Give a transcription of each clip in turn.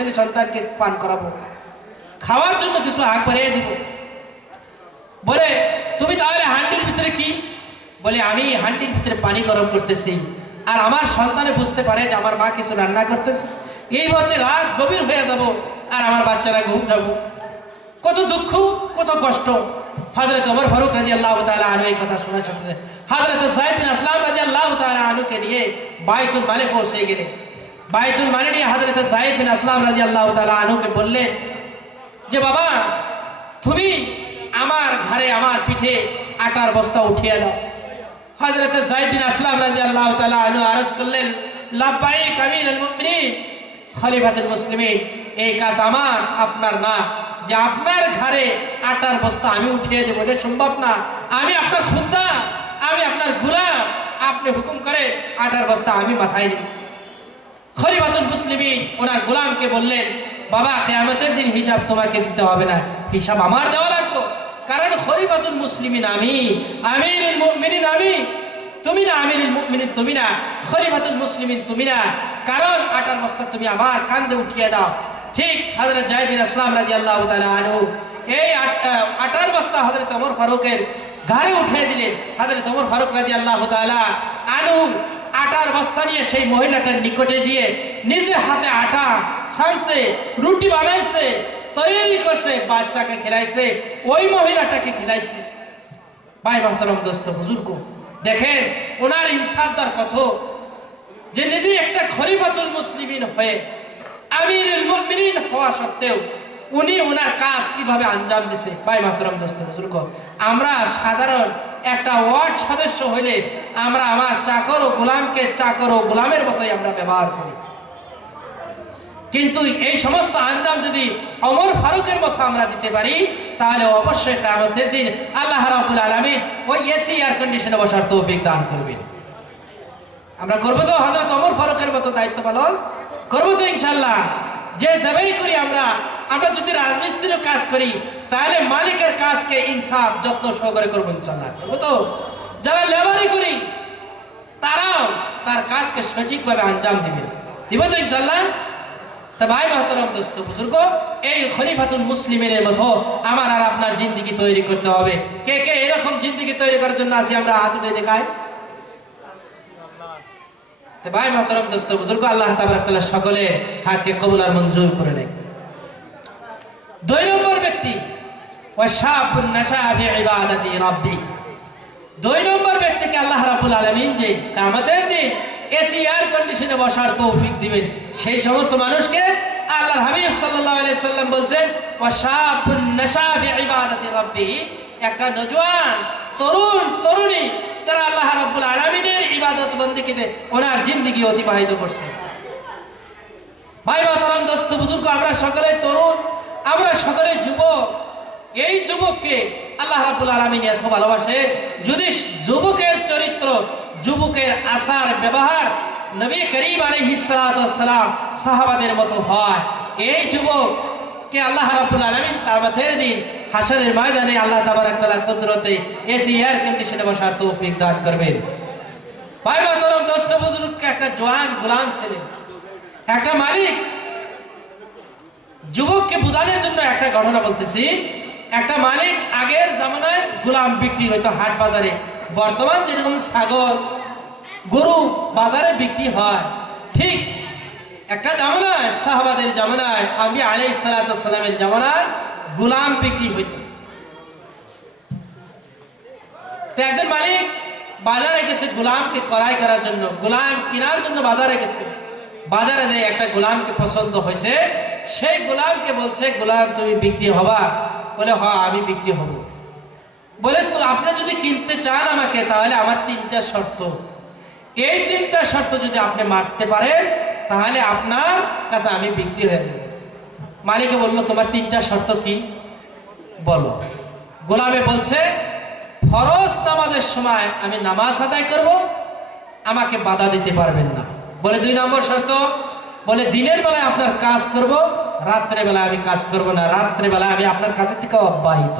ছেলে সন্তানকে পান করাবো। খাওয়ার জন্য কিছু আগ বাড়িয়ে দিব। বলে, তুমি তাহলে হান্ডির ভিতরে কি? বলে, আমি হান্ডির ভিতরে পানি গরম করতেছি। আর আমার সন্তানে বুঝতে পারে যে আমার মা কিছু রান্না করতেছে। এই বলতে রাত গভীর হয়ে যাব আর আমার বাচ্চারা ঘুম যাব। কত দুঃখ, কত কষ্ট। হজরত ওমর ফারুক রাজি আল্লাহ আনহু এই কথা শোনার সাথে হজরত সাহেব আসলাম রাজি আল্লাহ আনহুকে নিয়ে বাইতুল মালে পৌঁছে গেলেন। বাইতুল মালে নিয়ে হজরত সাহেব বিন আসলাম রাজি আল্লাহ তাআলা আনহুকে বললেন যে বাবা, তুমি আমার ঘরে আমার পিঠে আটার বস্তা উঠিয়ে দাও। হযরত যায়েদ বিন আসলাম রাদিয়াল্লাহু তাআলা আনহু আরজ করলেন আমিরুল মুমিনিন, খলিফাতুল মুসলিমিন, এই কাজ আমার, আপনার না। যে আপনার ঘরে আটার বস্তা আমি উঠিয়ে দেবো, এটা সম্ভব না। আমি আপনার খুদ্দা আমি আপনার গোলাম, আপনি হুকুম করে আটার বস্তা আমি মাথায় নিব। খলিফাতুল মুসলিমিন ওনার গোলামকে বললেন, বাবা, কেয়ামতের দিন হিসাব তোমাকে দিতে হবে না। হিসাব আমার দেওয়া লাগবে। কারণ খলিফাতুল মুসলিমিন আমি, আমিরুল মুমিনিন আমি। তুমি না আমিরুল মুমিনিন, তুমি না খলিফাতুল মুসলিমিন, তুমি না। কারণ আটার বস্তা তুমি আমার কান্দে উঠিয়ে দাও। ঠিক হযরত জায়েদ বিন আসলাম রাদিয়াল্লাহু তাআলা আনহু এই আট- আটার বস্তা হযরত ওমর ফারুকের ঘাড়ে উঠিয়ে দিলেন। হযরত ওমর ফারুক রাদিয়াল্লাহু তাআলা আনহু আটার বস্তা নিয়ে সেই মহিলাটার নিকটে গিয়ে নিজে হাতে আটা ছানছে, রুটি বানাইছে তৈরি করছে, বাচ্চাকে খেলাইছে, ওই মহিলাটাকে খেলাইছে। ভাই মহতরম দোস্ত বুজুর্গ দেখেন, ওনার ইনসাফদার কত? যে নিজে একটা খলিফাতুল মুসলিমিন হয়ে, আমিরুল মুমিনিন হওয়া সত্ত্বেও উনি ওনার কাজ কীভাবে আঞ্জাম দিছে? ভাই মাতরম দোস্ত বুজুর্গ আমরা সাধারণ একটা ওয়ার্ড সদস্য হইলে আমরা আমার চাকর ও গোলামকে চাকর ও গোলামের মতোই আমরা ব্যবহার করি। কিন্তু এই সমস্ত আঞ্জাম যদি অমর ফারুকের মতো আমরা দিতে পারি, তাহলে অবশ্যই কামতের দিন আল্লাহ রাবুল আলমী ওই এসি এয়ার কন্ডিশনে বসার তৌফিক দান করবেন। আমরা করব তো হজরত অমর ফারুকের মতো দায়িত্ব পালন? করব তো ইনশাল্লাহ যে যাবেই করি আমরা আমরা যদি রাজমিস্ত্রির কাজ করি, তাহলে মালিকের কাজকে ইনসাফ, যত্ন সহকারে করব ইনশাল্লাহ করব তো? যারা লেবারি করি, তারাও তার কাজকে সঠিকভাবে আঞ্জাম দিবে। দিব তো ইনশাল্লাহ তা ভাই মহতরম দোস্ত, বুজুর্গ, এই খলিফাতুল মুসলিমের মতো আমার আর আপনার জিন্দিগি তৈরি করতে হবে। কে কে এরকম জিন্দিগি তৈরি করার জন্য আসি আমরা হাত উঠে দেখাই। ভাই মহতরম দোস্ত, বুজুর্গ, আল্লাহ তাবারাকাল্লাহ সকলে হাতকে কবুল আর মঞ্জুর করে নেয়। দুই নম্বর ব্যক্তি দুই নম্বর ব্যক্তিকে আল্লাহ রাব্বুল আলামিন যে কিয়ামতের দিন এসি এয়ার কন্ডিশনে বসার তৌফিক দিবেন, সেই সমস্ত মানুষকে আল্লাহর হাবিব আলাইহি সাল্লাম বলছেন একটা নজওয়ান, তরুণ, তরুণী যারা আল্লাহ রাব্বুল আলামিনের ইবাদত বন্দেগীতে ওনার জিন্দেগি অতিবাহিত করছে। ভাই মাতারাম দোস্ত, বুজুর্গ, আমরা সকলে তরুণ আমরা সকলে যুবক, এই যুবককে আল্লাহ রাব্বুল আলামিন এত ভালোবাসে। যদি যুবকের চরিত্র, যুবকের আচার, ব্যবহার নবী করিম আলাইহিস সালাতু সাহাবাদের মতো হয়, এই যুবক কে আল্লাহ রাব্বুল আলামিন কিয়ামতের দিন হাসরের ময়দানে আল্লাহ তাবারক তাআলার কুদরতে এসি, এয়ার কন্ডিশনে বসার তৌফিক দান করবেন। ভাই মাতারাম দোস্ত বুজুর্গকে একটা জোয়ান, গোলাম ছিলেন একটা মালিক যুবককে বোঝানোর জন্য একটা ঘটনা বলতেছি। একটা মালিক আগের জামানায় গোলাম বিক্রি হইতো হাট বাজারে। বর্তমান যেরকম সাগর গরু বাজারে বিক্রি হয়, ঠিক একটা জামানায়, সাহাবাদের জামানায় আমি আলাই সালামের জামানায় গোলাম বিক্রি হইতো। একজন মালিক বাজারে গেছে গোলামকে কড়াই করার জন্য, গোলাম কেনার জন্য বাজারে গেছে। বাজারে যে একটা গোলামকে পছন্দ হয়েছে, সেই গোলামকে বলছে, গোলাম, তুমি বিক্রি হবা? বলে হ আমি বিক্রি হব। বলে, তো আপনি যদি কিনতে চান আমাকে, তাহলে আমার তিনটা শর্ত। এই তিনটা শর্ত যদি আপনি মারতে পারেন, তাহলে আপনার কাছে আমি বিক্রি হয়ে যাব। মালিকে বলল, তোমার তিনটা শর্ত কি? বলো। গোলামে বলছে, ফরজ নামাজের সময় আমি নামাজ আদায় করব, আমাকে বাধা দিতে পারবেন না। বলে দুই নম্বর শর্ত, বলে দিনের বেলায় আপনার কাজ করব রাত্রে বেলায় আমি কাজ করব না রাত্রে বেলায় আমি আপনার কাছে থেকে অব্যাহিত।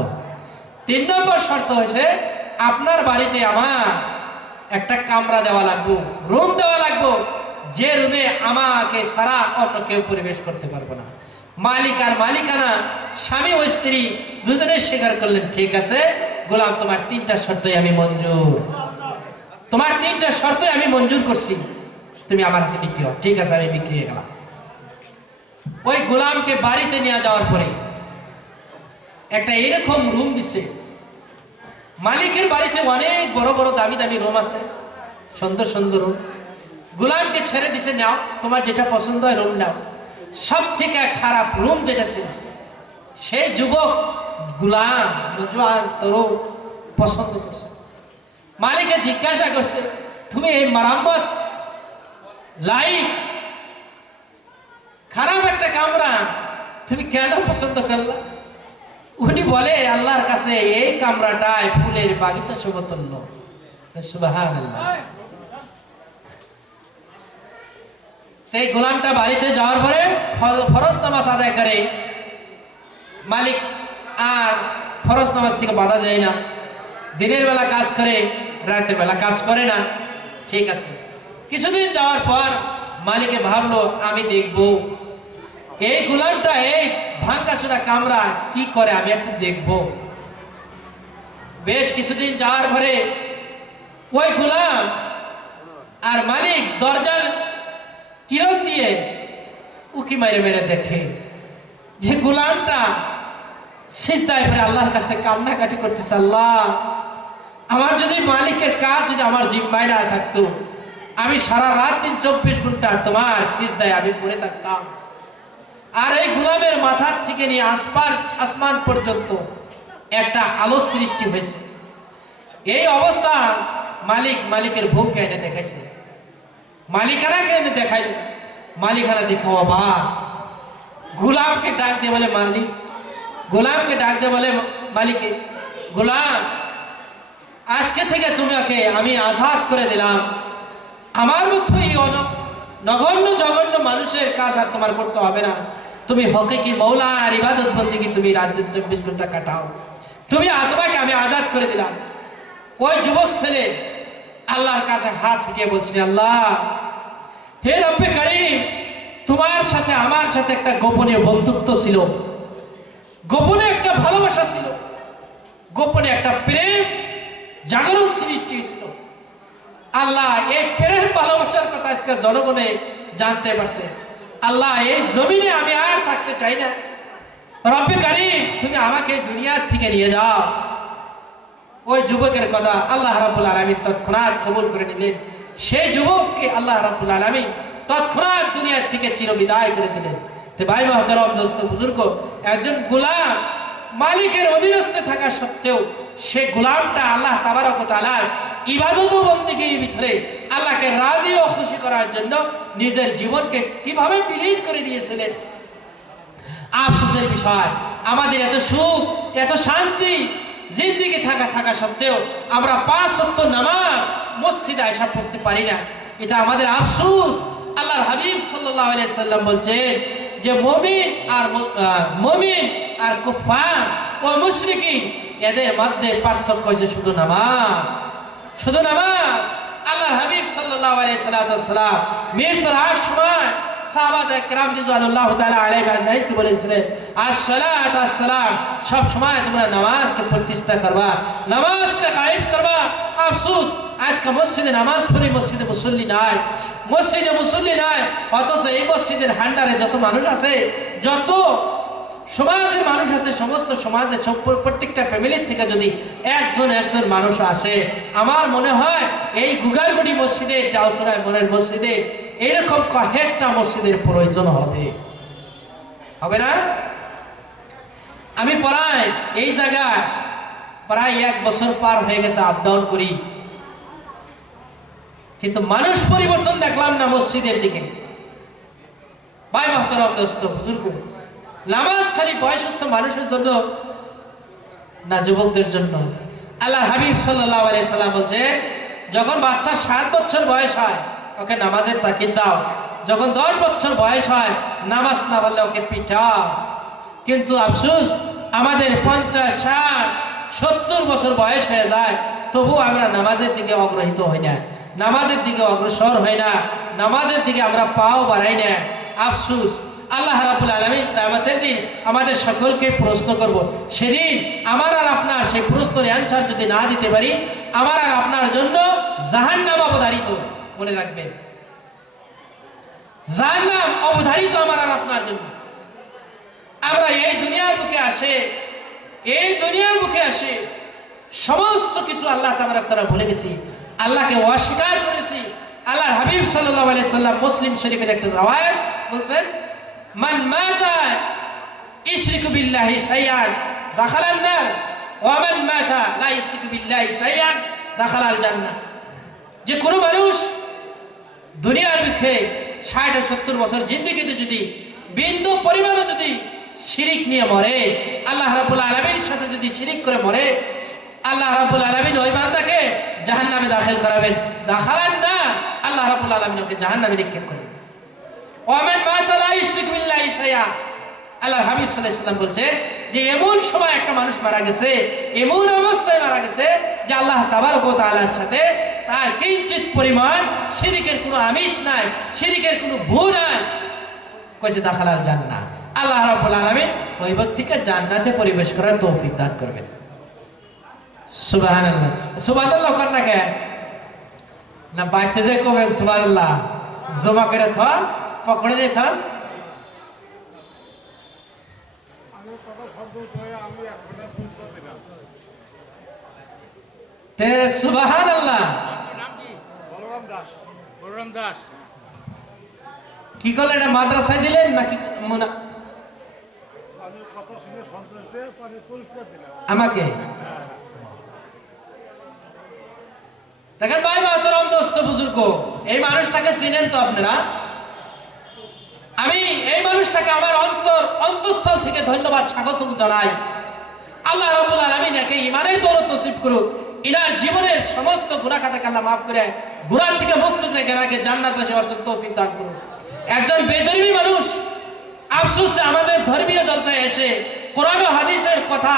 তিন নম্বর শর্ত হয়েছে, আপনার বাড়িতে আমার একটা কামরা দেওয়া লাগবো, রুম দেওয়া লাগবো, যে রুমে আমাকে সারা অন্য কেউ পরিবেশ করতে পারব না। মালিক আর মালিকানা, স্বামী ও স্ত্রী দুজনে স্বীকার করলেন, ঠিক আছে, গোলাম, তোমার তিনটা শর্তই আমি মঞ্জুর। তোমার তিনটা শর্তই আমি মঞ্জুর করছি। তুমি আমার হাতে বিক্রি হও। ঠিক আছে, আমি বিক্রি হয়ে গেলাম। ওই গোলামকে বাড়িতে নিয়ে যাওয়ার পরে একটা এরকম রুম দিছে। মালিকের বাড়িতে অনেক বড় বড় দামি দামি রুম আছে। সুন্দর সুন্দর রুম গোলামকে ছেড়ে দিছে, নাও, তোমার যেটা পছন্দ হয় রুম নাও। সব থেকে খারাপ রুম যেটা ছিল সেই যুবক গুলাম, নজওয়ান, তরুণ পছন্দ করছে। মালিকে জিজ্ঞাসা করছে, তুমি এই মারাম্মত লাইট খারাপ একটা কামরা। তুমি কেন পছন্দ করলা? উনি বলে, আল্লাহর কাছে এই কামরাটায় ফুলের বাগিচা সমতুল্য। সুবাহান এই গোলামটা বাড়িতে যাওয়ার পরে ফরজ নামাজ আদায় করে। মালিক আর ফরজ নামাজ থেকে বাধা দেয় না। দিনের বেলা কাজ করে, রাতের বেলা কাজ করে না। ঠিক আছে। কিছুদিন যাওয়ার পর মালিকে ভাবলো, আমি দেখব। এই গোলামটা, এই ভাঙ্গাচোরা কামরা কি করে, আমি একটু দেখব। বেশ কিছুদিন যাওয়ার পরে ওই গোলাম আর মালিক দরজার কিরণ দিয়ে উকি মেরে মেরে দেখে যে গোলামটা সিজদায় পরে আল্লাহর কাছে কান্নাকাটি করতেছে, আল্লাহ, আমার যদি মালিকের কাজ যদি আমার জিম্মায় না থাকতো আমি সারা রাত দিন চব্বিশ ঘণ্টা তোমার সিদ্ধায় আমি পড়ে থাকতাম। আর এই গোলামের মাথার থেকে নিয়ে আসমান আসমান পর্যন্ত একটা আলো সৃষ্টি হয়েছে। এই অবস্থা মালিক মালিকের ভোগকে এনে দেখাইছে। মালিকানাকে এনে দেখাইল? মালিকানা দেখাও বাবা গোলামকে ডাক দিয়ে বলে, মালিক। গোলামকে ডাক দিয়ে বলে, মালিকে, গোলাম, আজকে থেকে তোমাকে আমি আজাদ করে দিলাম। আমার মতো এই নগণ্য জঘন্য মানুষের কাজ আর তোমার করতে হবে না। তুমি হকে কি মৌলা আর ইবাদত বন্দি কি তুমি রাতের চব্বিশ ঘণ্টা কাটাও। তুমি আত্মাকে আমি আজাদ করে দিলাম। ওই যুবক ছেলে আল্লাহর কাছে হাত উঠিয়ে বলছি, আল্লাহ, হে রব্বে কারিম, তোমার সাথে আমার সাথে একটা গোপনীয় বন্ধুত্ব ছিল। গোপনে একটা ভালোবাসা ছিল। গোপনে একটা প্রেম জাগরণ সৃষ্টি হয়েছিল আল্লাহ এই প্রেম ভালোবাসার কথা আজকে জনগণে জানতে পারছে। আল্লাহ এই জমিনে আমি আর থাকতে চাই না। রব্বে কারিম, তুমি আমাকে দুনিয়ার থেকে নিয়ে যাও। ওই যুবকের কথা আল্লাহ রাব্বুল আলামিন তৎক্ষণাৎ কবুল করে নিলেন। সেই যুবককে আল্লাহ রাব্বুল আলামিন তৎক্ষণাৎ দুনিয়ার থেকে চির বিদায় করে দিলেন। ভাই মহতরম, দোস্ত, বুজুর্গ, একজন গোলাম মালিকের অধীনস্থে থাকা সত্ত্বেও সে গোলামটা আল্লাহ তাবারক ওয়া তাআলার ইবাদত বন্দেগীর ভিতরে আল্লাহকে রাজি ও খুশি করার জন্য নিজের জীবনকে কীভাবে বিলীন করে দিয়েছিলেন? আফসোসের বিষয়, আমাদের এত সুখ, এত শান্তি জিন্দিগি থাকা থাকা সত্ত্বেও আমরা পাঁচ সত্য নামাজ মসজিদে আয়সা পড়তে পারি না। এটা আমাদের আফসোস। আল্লাহর হাবিব আলাইহি সাল্লাম বলছেন যে মমিন আর মমিন আর কুফার ও মুশরিকি এদের মধ্যে পার্থক্য হয়েছে শুধু নামাজ। শুধু নামাজ। আল্লাহ হাবিব সাল্লাহ আলাইসালাম মৃত্যুর সময় সব সময় নামাজকে প্রতিষ্ঠা করবা, নামাজকে কায়েম করবা। আজকে মসজিদে নামাজ পড়ি মসজিদে নাই, মসজিদে অথচ এই মসজিদের হান্ডারে যত মানুষ আছে, যত সমাজের মানুষ আছে, সমস্ত সমাজে প্রত্যেকটা ফ্যামিলির থেকে যদি একজন একজন মানুষ আসে, আমার মনে হয় এই গুগারগুড়ি মসজিদে মনের মসজিদে এরকম কয়েকটা মসজিদের প্রয়োজন হবে। হবে না? আমি প্রায় এই জায়গায় প্রায় এক বছর পার হয়ে গেছে আপ ডাউন করি। কিন্তু মানুষ পরিবর্তন দেখলাম না মসজিদের দিকে। ভাই মহতরম দোস্ত, বুজুর্গ, নামাজ খালি বয়সস্থ মানুষের জন্য না যুবকদের জন্য? আল্লাহ হাবিব সাল্লাহ আলাই সাল্লাম বলছে, যখন বাচ্চা সাত বছর বয়স হয় ওকে নামাজের তাকিদ দাও। যখন দশ বছর বয়স হয়, নামাজ না বললে ওকে পিটাও। কিন্তু আফসুস, আমাদের পঞ্চাশ, ষাট, সত্তর বছর বয়স হয়ে যায়, তবু আমরা নামাজের দিকে অগ্রহিত হই না। নামাজের দিকে অগ্রসর হয় না। নামাজের দিকে আমরা পাও বাড়াই না। আফসুস, আল্লাহ রাবুল আলমী আমাদের দিন আমাদের সকলকে প্রশ্ন করব। সেদিন আমার আর আপনার সেই প্রশ্নের অ্যান্সার যদি না দিতে পারি, আমার আর আপনার জন্য জাহান নাম অবধারিত। মনে রাখবেন। জাহান নাম অবধারিত আমার আর আপনার জন্য। আমরা এই দুনিয়ার বুকে আসে, এই দুনিয়ার বুকে আসে, সমস্ত কিছু আল্লাহ তাবারাক তারা ভুলে গেছি। আল্লাহকে অস্বীকার করেছি। আল্লাহ হাবিব সাল্লাম মুসলিম শরীফের একটা রাওয়ায়াত বলছেন, মান মাতা ইশরিকু বিল্লাহি শাইআন দাখালান নার ওয়া মান মাতা লা ইশরিকু বিল্লাহি শাইআন দাখালাল জান্নাহ যে কোনো মানুষ দুনিয়ার মুখে ষাট আর সত্তর বছর জিন্দিগিতে যদি, বিন্দু পরিমাণও যদি শিরিক নিয়ে মরে, আল্লাহ রাবুল আলমীর সাথে যদি শিরিক করে মরে, আল্লাহ রাবুল আলমিন ওই বান্দাকে জাহান নামে দাখিল করাবেন। দাখালান না, আল্লাহ রাবুল আলমিন ওকে জাহান নামে নিক্ষেপ মাতালা ইশরিক আল্লাহ হাবিব সাল্লাল্লাহু আলাইহি সাল্লাম বলছে যে, এমন সময় একটা মানুষ মারা গেছে, এমন অবস্থায় মারা গেছে যে আল্লাহ তাবারক ওয়া তাআলার সাথে তার কিঞ্চিত পরিমাণ শিরিকের কোনো আমিষ নাই, শিরিকের কোনো ভূ নাই। কইছে দাখালাল জান্নাত আল্লাহ রাব্বুল আলামিন ওই ব্যক্তিকে জান্নাতে প্রবেশ করার তৌফিক দান করবেন। সুবহানাল্লাহ। কর না না, বাইতে যে কবেন, সুবহানাল্লাহ। জমা করে থন পকড়ে দিয়ে থন বলরাম দাস। কি করলেন এটা মাদ্রাসায় দিলেন নাকি মনে আমাকে? দেখেন ভাই মাতরম দোস্ত বুজুর্গ এই মানুষটাকে চিনেন তো আপনারা? আমি এই মানুষটাকে আমার অন্তর অন্তঃস্থল থেকে ধন্যবাদ স্বাগত জানাই। আল্লাহ রাব্বুল আলামিন একে ইমানের দৌলত নসিব করুক। ইনার জীবনের সমস্ত গুনাহ খাতাকে আল্লাহ মাফ করে গুনাহ থেকে মুক্ত থেকে এনাকে জান্নাতবাসী অর্জন তৌফিক দান করুন। একজন বেধর্মী মানুষ আফসোস আমাদের ধর্মীয় জলসায় এসে কোরআন হাদিসের কথা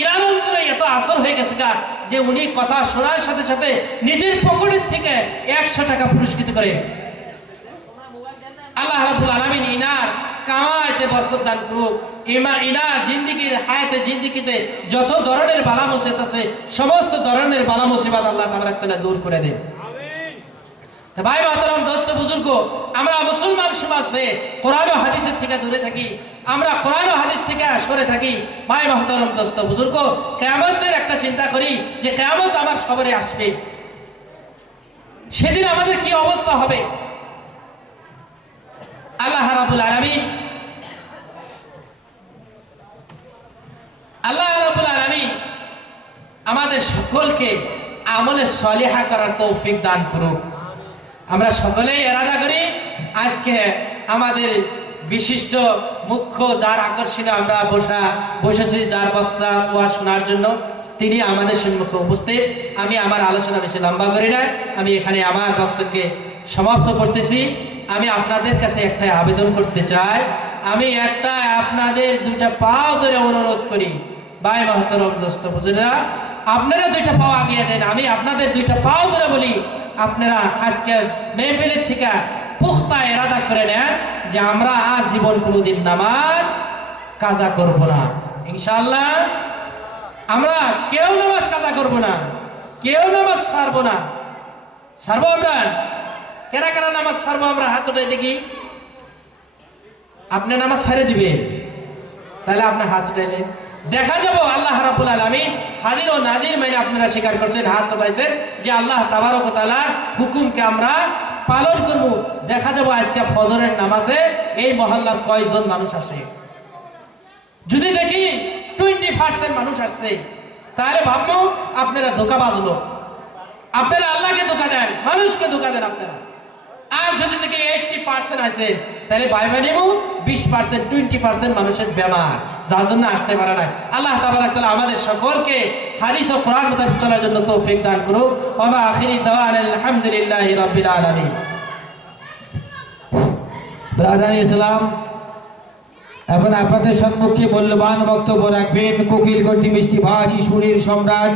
ইরান অন্তরে এত আসর হয়ে গেছে গা যে উনি কথা শোনার সাথে সাথে নিজের পকেটের থেকে একশো টাকা পুরস্কৃত করে। আল্লাহ রাব্বুল আলামিন ইনার কামাইতে বরকত দান করুক। ইমা ইনার জিন্দিগির হায়াতে জিন্দিগিতে যত ধরনের বালা মুসিবত আছে সমস্ত ধরনের বালা মুসিবত আল্লাহ তাবারাক তাআলা দূর করে দেন। ভাই মাতারাম দোস্ত বুজুর্গ আমরা মুসলমান সমাজ হয়ে কোরআন ও হাদিসের থেকে দূরে থাকি আমরা কোরআন ও হাদিস থেকে সরে থাকি। ভাই মাহতারম দোস্ত বুজুর্গ কেয়ামতের একটা চিন্তা করি যে কেয়ামত আমার খবরে আসবে। সেদিন আমাদের কি অবস্থা হবে? আল্লাহ রাবুল আলামিন আল্লাহ রাবুল আলামিন আমাদের সকলকে আমলে সলিহা করার তৌফিক দান করুক। আমরা সকলেই এরাদা করি, আজকে আমাদের বিশিষ্ট মুখ্য যার আকর্ষণে আমরা বসা বসেছি যার বক্তা ওয়া শোনার জন্য, তিনি আমাদের সম্মুখে উপস্থিত। আমি আমার আলোচনা বেশি লম্বা করি না, আমি এখানে আমার বক্তব্যকে সমাপ্ত করতেছি। আমি আপনাদের কাছে একটা আবেদন করতে চাই, আমি একটা আপনাদের দুইটা পাও ধরে অনুরোধ করি। ভাই মহতরম দোস্ত বুঝুরা আপনারা দুইটা পাও আগিয়ে দেন, আমি আপনাদের দুইটা পাও ধরে বলি। আপনারা আজকের মেহফিলের থেকে পুখতা এরাদা করে নেন যে আমরা আজীবন কোনোদিন নামাজ কাজা করব না। ইনশাল্লাহ আমরা কেউ নামাজ কাজা করব না, কেউ নামাজ ছাড়বো না। ছাড়বো আমরা? কেনা কেনা নামাজ সারবো আমরা? হাত উঠে দেখি। আপনি নামাজ ছাড়ে দিবেন, তাহলে আপনি হাত উঠাইলেন। দেখা যাব আল্লাহ রাব্বুল আলামিন। হাজির ও নাজির মানে আপনারা স্বীকার করছেন, হাত উঠাইছেন যে আল্লাহ তাবারক ওয়া তাআলার হুকুমকে আমরা পালন করব। দেখা যাব আজকে ফজরের নামাজে এই মহল্লার কয়জন মানুষ আসে। যদি দেখি টোয়েন্টি পার্সেন্ট মানুষ আসছে, তাহলে ভাববো আপনারা ধোকা বাজলো আপনারা আল্লাহকে ধোকা দেন, মানুষকে ধোকা দেন আপনারা। আর যদি দেখি এইটটি পার্সেন্ট আছে তাহলে বাইবা নেব বিশ পার্সেন্ট টোয়েন্টি পার্সেন্ট মানুষের বেমার। যার জন্য আসতে পারে না আল্লাহ তাবারাক তাআলা আমাদের সকলকে হাদিস ও কোরআন মোতাবেক চলার জন্য তৌফিক দান করুক। ওয়া আখিরি দাওয়ানা আলহামদুলিল্লাহি রাব্বিল আলামিন। ব্রাদার ইসলাম, এখন আপনাদের সম্মুখে মূল্যবান বক্তব্য রাখবেন কোকিল কোকিলগটি মিষ্টি ভাষী সুরের সম্রাট,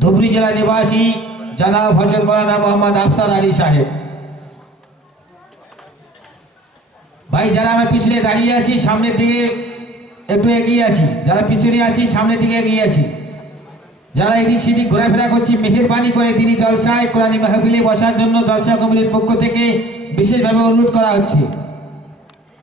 ধুবড়ি জেলা নিবাসী জানাব হজর মৌলানা মোহাম্মদ আফসার আলী সাহেব। ভাই, যারা আমরা পিছনে দাঁড়িয়ে আছি, সামনের দিকে একটু এগিয়ে আসি। যারা পিছনে আছি, সামনের দিকে এগিয়ে আসি। যারা এদিক সেদিক ঘোরাফেরা করছি, মেহেরবানি করে তিনি জলসায় কোরআনী মাহফিলে বসার জন্য জলসা কমিটির পক্ষ থেকে বিশেষভাবে অনুরোধ করা হচ্ছে।